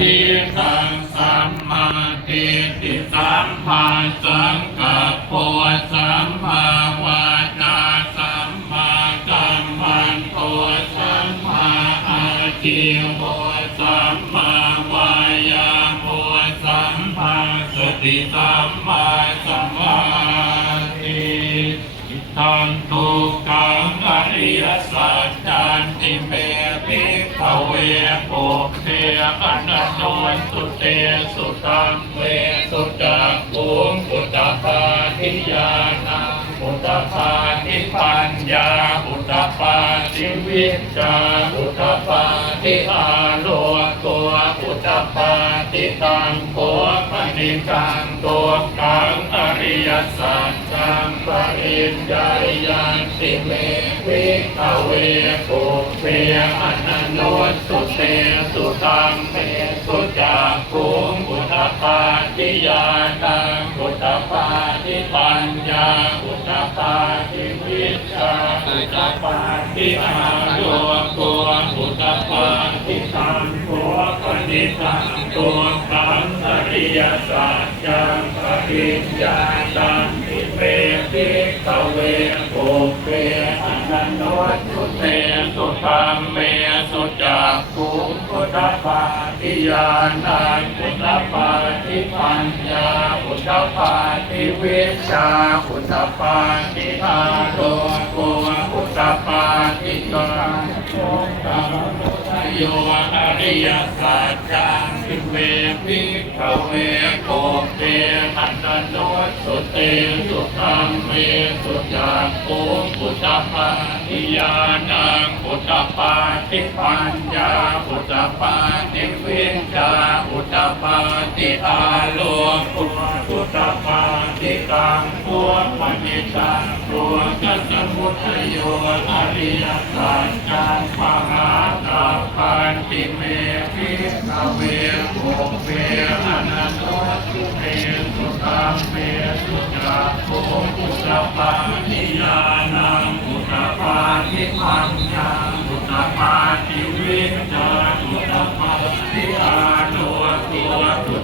ทิตังสัมมาทิฏฐิสัมมาสังกัปโปสัมมาวาจาสัมมากัมมันโตสัมมาอาชีวะสัมมาวายาโสัมมาสติสัมมาสัมมาธิทันตุกังอริยสัจจันติเมภิขเวปุ อนันโนสุเตสุตังเวสุจักขุงปุตตาปาทิยานังปุตตาปาทิปัญญาปุตตาปาทิวิจาปุตตาปาทิอา ปุตตะปาทิตังโกปนิกังตัวกังอริยสัจจังปริญญายันติเมวิขเวปุเปอนันโนสุเตสุตังเมสุจักขุงปุตปาทิยานังปุตปาทิปัญญาปุตปาทิวิชชาปุตปาทิอาโลตั ปณิตังตัวกังอริยสัจจังปริญญาตังติเปติขเวปุเปอนันโนสุเตสุธรรมเมสุจักขุพุทธปาทิยานังพุทธปาทิปัญญาพุทธปาทิวิชาพุทธปาทิอาโลโกพุทธปาทิตังโกตังโย ริยสัจจังพิเวพิขเวโกเตอันนันโนสุเตสุธรรมเมสุจักขุพุทธปาทิยานังพุทธปาทิปัญญาพุทธปาทิเวิญญาพุทธปาทิอาโลกุพุทธปาทิตังปัวปณิตังปัวกัสมุทโยอริยสัจจังมหากัปปันติเม พิกเวโภเวอนันโตสุเมสุตัมเมสุจักโภพุทธปาทิยานังพุทธปาทิปัญญาพุทธปาทิวิจาพุทธปาทิอาโนตั